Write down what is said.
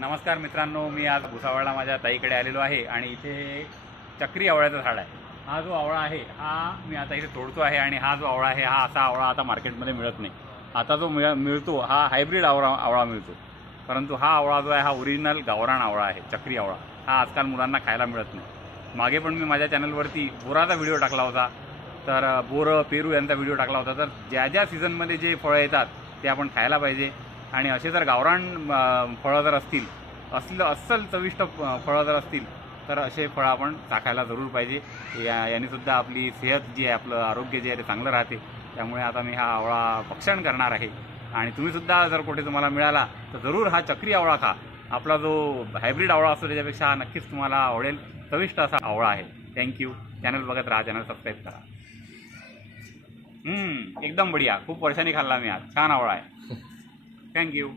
नमस्कार मित्रांनो मी आज भुसावळला माझ्या ताईकडे आलेलो आहे आणि इथे चक्री आवळ्याचं झाड आहे. हा जो आवळा आहे हा मी आता इथे तोडतो आहे आणि हा जो आवळा आहे हा असा आवळा आता मार्केटमध्ये मिळत नाही. आता जो मिळ मिळतो हा हायब्रिड आवळा आवळा मिळतो. परंतु हा आवळा जो आहे हा ओरिजिनल गावरान आवळा आहे चक्री आवळा. हा आजकाल मुलांना खायला मिळत नाही. मागे पण मी माझ्या चॅनलवरती बोराचा व्हिडिओ टाकला होता. तर बोरं पेरू यांचा व्हिडिओ टाकला होता. तर ज्या ज्या सीझनमध्ये जे फळं येतात ते आपण खायला पाहिजे. आणि असे जर गावरान फळं जर असतील असलं अस्सल चविष्ट फळं जर असतील तर असे फळं आपण चाखायला जरूर पाहिजे. या यानेसुद्धा आपली सेहत जी आहे आपलं आरोग्य जे आहे ते चांगलं राहते. त्यामुळे आता मी हा आवळा भक्षण करणार आहे. आणि तुम्हीसुद्धा जर कुठे तुम्हाला मिळाला तर जरूर हा चक्री आवळा खा. आपला जो हायब्रिड आवळा असतो त्याच्यापेक्षा नक्कीच तुम्हाला आवडेल. चविष्ट असा आवळा आहे. थँक्यू चॅनल बघत राहा चॅनल सबस्क्राईब करा. एकदम बढिया. खूप वर्षांनी खाल्ला मी आज. छान आवळा आहे. थँक्यू